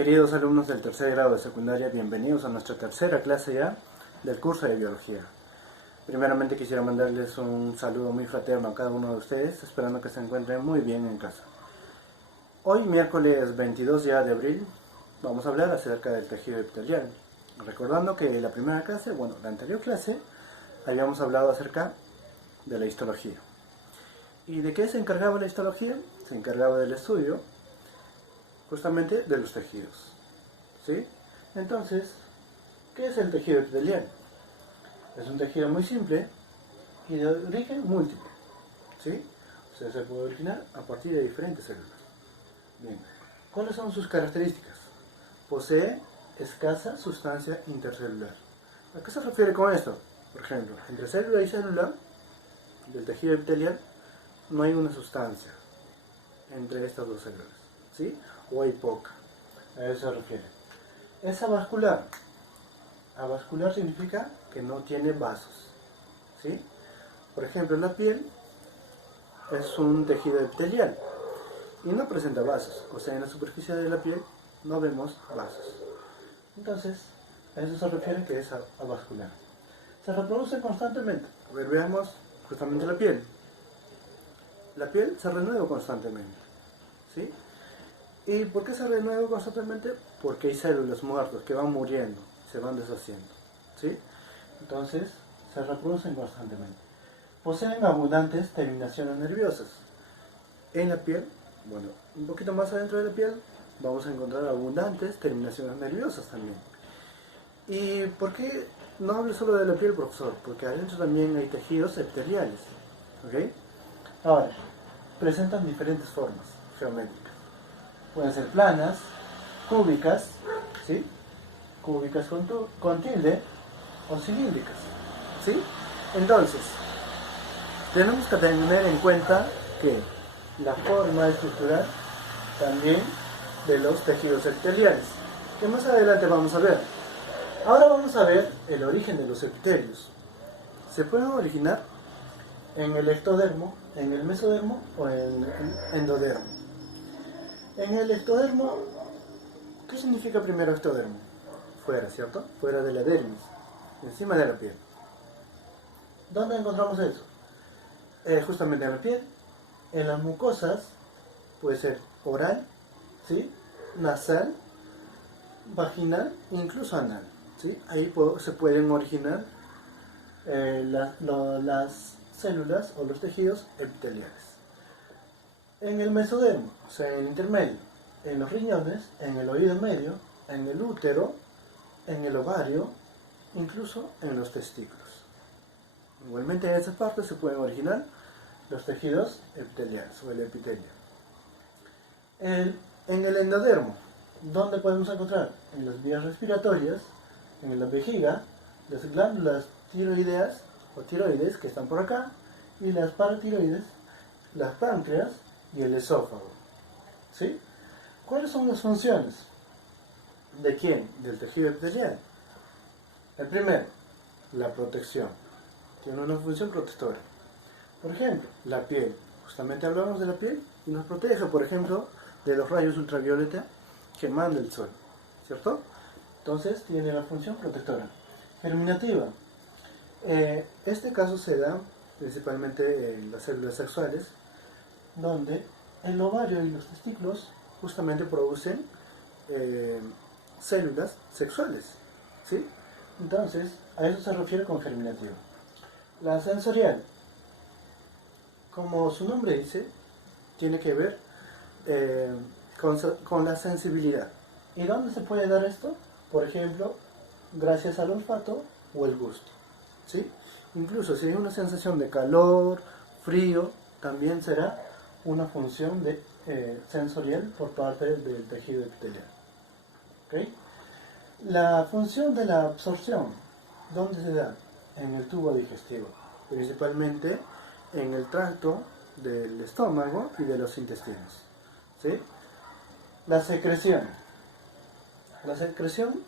Queridos alumnos del tercer grado de secundaria, bienvenidos a nuestra tercera clase ya del curso de biología. Primeramente quisiera mandarles un saludo muy fraterno a cada uno de ustedes, esperando que se encuentren muy bien en casa. Hoy, miércoles 22 ya de abril, vamos a hablar acerca del tejido epitelial. Recordando que la primera clase, la anterior clase, habíamos hablado acerca de la histología. ¿Y de qué se encargaba la histología? Se encargaba del estudio justamente de los tejidos, ¿sí? Entonces, ¿qué es el tejido epitelial? Es un tejido muy simple y de origen múltiple, ¿sí? O sea, se puede originar a partir de diferentes células. Bien, ¿cuáles son sus características? Posee escasa sustancia intercelular. ¿A qué se refiere con esto? Por ejemplo, entre célula y célula del tejido epitelial no hay una sustancia entre estas dos células, ¿sí? O hay poca. A eso se refiere. Es avascular. Avascular significa que no tiene vasos, ¿sí? Por ejemplo, la piel es un tejido epitelial y no presenta vasos. O sea, en la superficie de la piel no vemos vasos. Entonces, a eso se refiere que es avascular. Se reproduce constantemente. A ver, veamos justamente la piel. La piel se renueva constantemente, ¿sí? ¿Y por qué se renueva constantemente? Porque hay células muertas que van muriendo, se van deshaciendo, ¿sí? Entonces, se reproducen constantemente. Poseen abundantes terminaciones nerviosas. En la piel, un poquito más adentro de la piel, vamos a encontrar abundantes terminaciones nerviosas también. ¿Y por qué no hablo solo de la piel, profesor? Porque adentro también hay tejidos epiteliales, ¿ok? Ahora, presentan diferentes formas geométricas. Pueden ser planas, cúbicas, ¿sí? Cúbicas con tilde o cilíndricas, ¿sí? Entonces, tenemos que tener en cuenta que la forma estructural también de los tejidos epiteliales, que más adelante vamos a ver. Ahora vamos a ver el origen de los epitelios. Se pueden originar en el ectodermo, en el mesodermo o en el endodermo. En el ectodermo, ¿qué significa primero ectodermo? Fuera, ¿cierto? Fuera de la dermis, encima de la piel. ¿Dónde encontramos eso? Justamente en la piel, en las mucosas, puede ser oral, ¿sí? Nasal, vaginal, incluso anal, ¿sí? Ahí se pueden originar las células o los tejidos epiteliales. En el mesodermo, o sea, en el intermedio, en los riñones, en el oído medio, en el útero, en el ovario, incluso en los testículos. Igualmente en esas partes se pueden originar los tejidos epiteliales o el epitelio. En el endodermo, ¿dónde podemos encontrar? En las vías respiratorias, en la vejiga, las glándulas tiroideas o tiroides que están por acá, y las paratiroides, las páncreas y el esófago, ¿sí? ¿Cuáles son las funciones? ¿De quién? Del tejido epitelial. El primero, la protección. Tiene una función protectora. Por ejemplo, la piel. Justamente hablamos de la piel y nos protege, por ejemplo, de los rayos ultravioleta que manda el sol, ¿cierto? Entonces tiene la función protectora. Germinativa. Este caso se da principalmente en las células sexuales, donde el ovario y los testículos justamente producen células sexuales, ¿sí? Entonces, a eso se refiere con germinativa. La sensorial, como su nombre dice, tiene que ver con la sensibilidad. ¿Y dónde se puede dar esto? Por ejemplo, gracias al olfato o el gusto, ¿sí? Incluso si hay una sensación de calor, frío, también será una función sensorial por parte del tejido epitelial. ¿Okay? La función de la absorción, ¿dónde se da? En el tubo digestivo, principalmente en el tracto del estómago y de los intestinos, ¿sí? La secreción. La secreción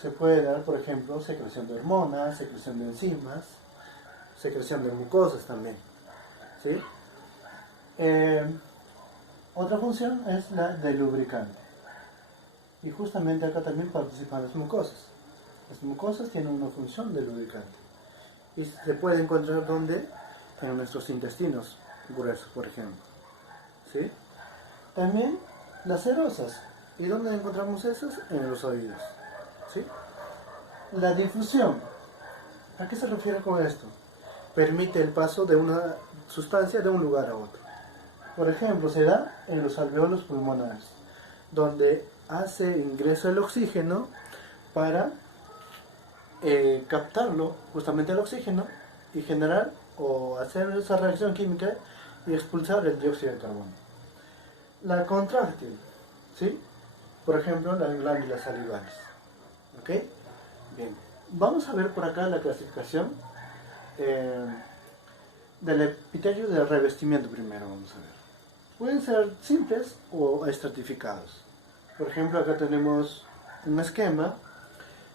se puede dar, por ejemplo, secreción de hormonas, secreción de enzimas, secreción de mucosas también, ¿sí? Otra función es la de lubricante. Y justamente acá también participan las mucosas. Las mucosas tienen una función de lubricante. Y se puede encontrar ¿dónde? En nuestros intestinos gruesos, por ejemplo. ¿Sí? También las serosas. ¿Y dónde encontramos esas? En los oídos. ¿Sí? La difusión. ¿A qué se refiere con esto? Permite el paso de una sustancia de un lugar a otro. Por ejemplo, se da en los alveolos pulmonares, donde hace ingreso el oxígeno para captarlo, justamente el oxígeno, y generar o hacer esa reacción química y expulsar el dióxido de carbono. La contráctil, ¿sí? Por ejemplo, las glándulas salivales. ¿Ok? Bien. Vamos a ver por acá la clasificación del epitelio del revestimiento primero, vamos a ver. Pueden ser simples o estratificados. Por ejemplo, acá tenemos un esquema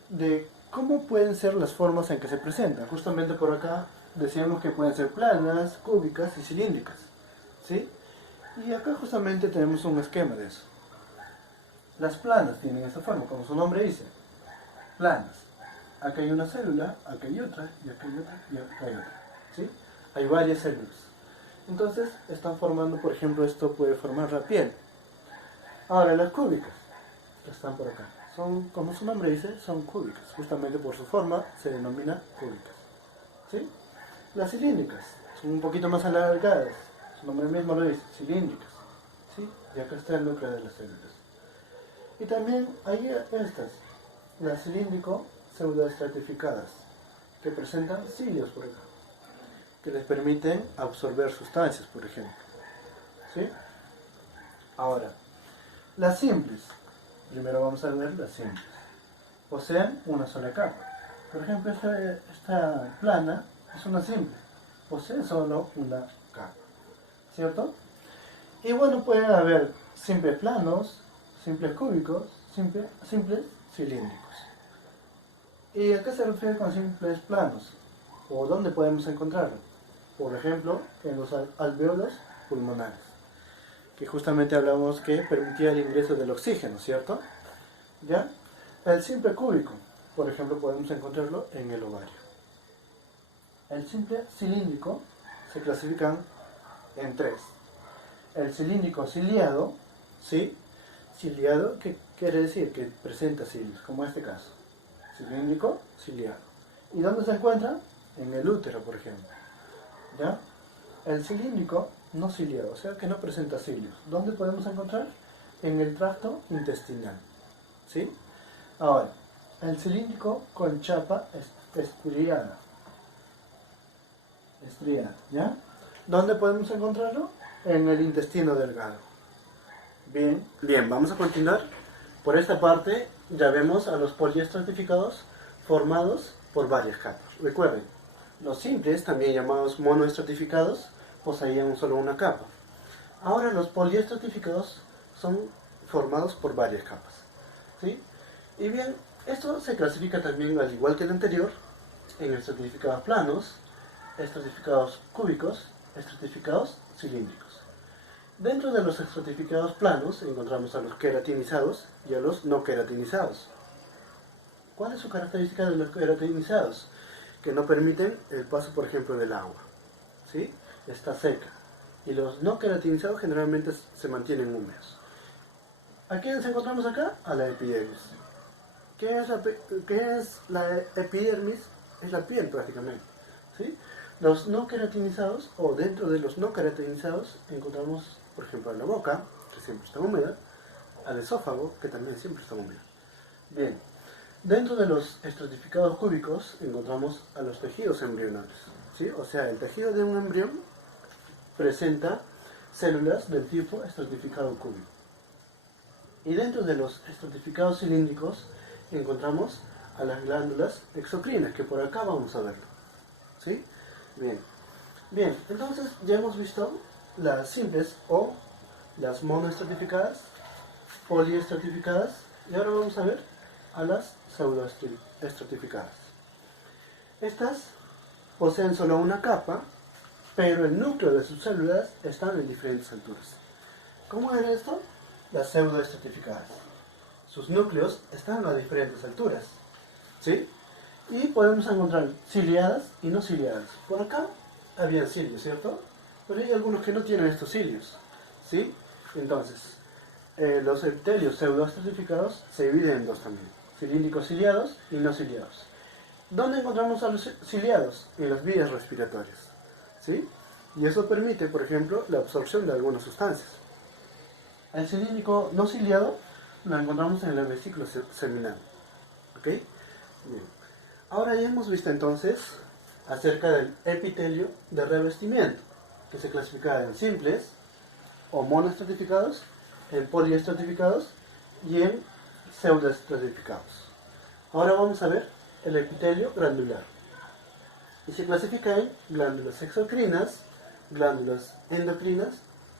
de cómo pueden ser las formas en que se presentan. Justamente por acá decíamos que pueden ser planas, cúbicas y cilíndricas, ¿sí? Y acá justamente tenemos un esquema de eso. Las planas tienen esta forma, como su nombre dice, planas. Acá hay una célula, acá hay otra, y acá hay otra, y acá hay otra, ¿sí? Hay varias células. Entonces están formando, por ejemplo, esto puede formar la piel. Ahora las cúbicas, que están por acá, son, como su nombre dice, son cúbicas. Justamente por su forma se denomina cúbicas, ¿sí? Las cilíndricas son un poquito más alargadas, su nombre mismo lo dice, cilíndricas, ¿sí? Y acá está el núcleo de las células. Y también hay estas, las cilíndrico pseudoestratificadas, que presentan cilios por acá, que les permiten absorber sustancias, por ejemplo, ¿sí? Ahora, las simples, primero vamos a ver las simples, poseen una sola capa. Por ejemplo, esta plana es una simple, posee solo una capa, ¿cierto? Y bueno, pueden haber simples planos, simples cúbicos, simples cilíndricos. ¿Y a qué se refiere con simples planos? ¿O dónde podemos encontrarlo? Por ejemplo, en los alveolos pulmonares, que justamente hablamos que permitía el ingreso del oxígeno, ¿cierto? ¿Ya? El simple cúbico, por ejemplo, podemos encontrarlo en el ovario. El simple cilíndrico se clasifican en tres. El cilíndrico ciliado, ¿sí? Ciliado, que quiere decir que presenta cilios, como en este caso. Cilíndrico, ciliado. ¿Y dónde se encuentra? En el útero, por ejemplo. ¿Ya? El cilíndrico no ciliado, o sea que no presenta cilios. ¿Dónde podemos encontrar? En el tracto intestinal, ¿sí? Ahora, el cilíndrico con chapa estriada, ¿ya? ¿Dónde podemos encontrarlo? En el intestino delgado. Bien, vamos a continuar. Por esta parte ya vemos a los poliestratificados formados por varias capas. Recuerden, los simples, también llamados monoestratificados, poseían solo una capa. Ahora los poliestratificados son formados por varias capas, ¿sí? Y bien, esto se clasifica también, al igual que el anterior, en estratificados planos, estratificados cúbicos, estratificados cilíndricos. Dentro de los estratificados planos encontramos a los queratinizados y a los no queratinizados. ¿Cuál es su característica de los queratinizados? Que no permiten el paso, por ejemplo, del agua, ¿sí? Está seca. Y los no queratinizados generalmente se mantienen húmedos. ¿A quiénes encontramos acá? A la epidermis. ¿Qué es la epidermis? Es la piel prácticamente, ¿sí? Los no queratinizados, o dentro de los no queratinizados, encontramos, por ejemplo, a la boca, que siempre está húmeda, al esófago, que también siempre está húmedo. Bien, dentro de los estratificados cúbicos encontramos a los tejidos embrionales, ¿sí? O sea, el tejido de un embrión presenta células del tipo estratificado cúbico. Y dentro de los estratificados cilíndricos encontramos a las glándulas exocrinas, que por acá vamos a verlo, ¿sí? Bien, entonces ya hemos visto las simples o las monoestratificadas, poliestratificadas, y ahora vamos a ver a las pseudoestratificadas. Estas poseen solo una capa, pero el núcleo de sus células están en diferentes alturas. ¿Cómo era esto? Las pseudoestratificadas. sus núcleos están a diferentes alturas, ¿sí? Y podemos encontrar ciliadas y no ciliadas. Por acá había cilios, ¿cierto? Pero hay algunos que no tienen estos cilios, ¿sí? Entonces, los epitelios pseudoestratificados se dividen en dos también: cilíndricos ciliados y no ciliados. ¿Dónde encontramos a los ciliados? En las vías respiratorias, ¿sí? Y eso permite, por ejemplo, la absorción de algunas sustancias. El cilíndrico no ciliado lo encontramos en el vesículo seminal, ¿ok? Bien. Ahora ya hemos visto entonces acerca del epitelio de revestimiento, que se clasifica en simples o monoestratificados, en poliestratificados y en pseudoestratificados. Ahora vamos a ver el epitelio glandular. Y se clasifica en glándulas exocrinas, glándulas endocrinas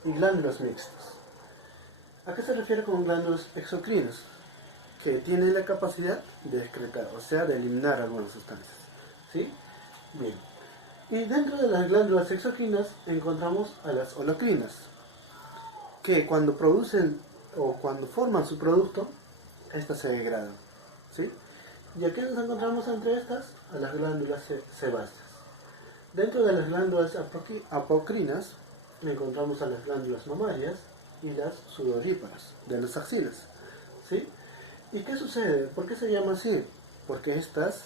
y glándulas mixtas. ¿A qué se refiere con glándulas exocrinas? Que tienen la capacidad de excretar, o sea, de eliminar algunas sustancias, ¿sí? Bien. Y dentro de las glándulas exocrinas encontramos a las holocrinas, que cuando producen o cuando forman su producto, estas se degradan, ¿sí? ¿Y a qué nos encontramos entre estas? A las glándulas sebáceas. Dentro de las glándulas apocrinas encontramos a las glándulas mamarias y las sudoríparas de las axilas, ¿sí? ¿Y qué sucede? ¿Por qué se llama así? Porque estas,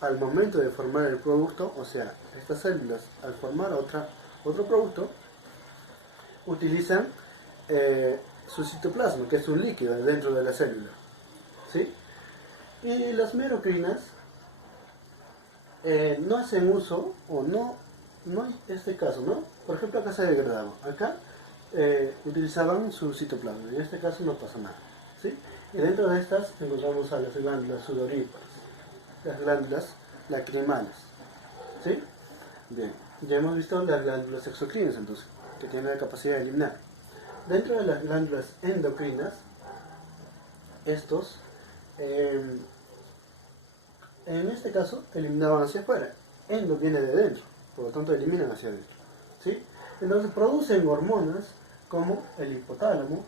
al momento de formar el producto, o sea, estas células al formar otro producto, utilizan su citoplasma, que es un líquido dentro de la célula, ¿sí? Y las merocrinas no hacen uso, o no hay este caso, ¿no? Por ejemplo, acá se degradaban, acá utilizaban su citoplasma, en este caso no pasa nada, ¿sí? Y dentro de estas encontramos a las glándulas sudoríparas, las glándulas lacrimales, ¿sí? Bien, ya hemos visto las glándulas exocrinas entonces, que tienen la capacidad de eliminar. Dentro de las glándulas endocrinas, estos, en este caso, eliminaban hacia afuera. Endo viene de dentro, por lo tanto eliminan hacia adentro, ¿sí? Entonces producen hormonas como el hipotálamo,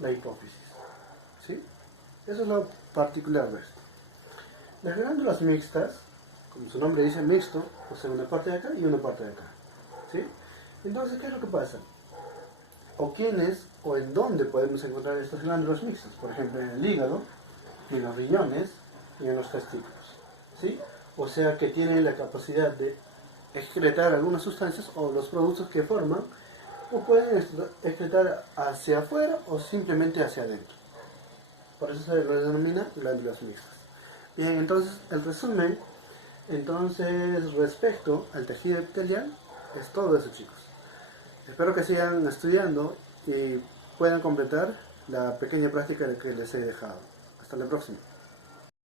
la hipófisis, ¿sí? Eso es lo particular de esto. Las glándulas mixtas, como su nombre dice, mixto, o sea, una parte de acá y una parte de acá, ¿sí? Entonces, ¿qué es lo que pasa? O quiénes o en dónde podemos encontrar estas glándulas mixtas. Por ejemplo, en el hígado, en los riñones y en los testículos, ¿sí? O sea, que tienen la capacidad de excretar algunas sustancias o los productos que forman, o pueden excretar hacia afuera o simplemente hacia adentro. Por eso se lo denomina glándulas mixtas. Bien, entonces el resumen, entonces respecto al tejido epitelial, es todo eso, chicos. Espero que sigan estudiando y puedan completar la pequeña práctica que les he dejado. Hasta la próxima.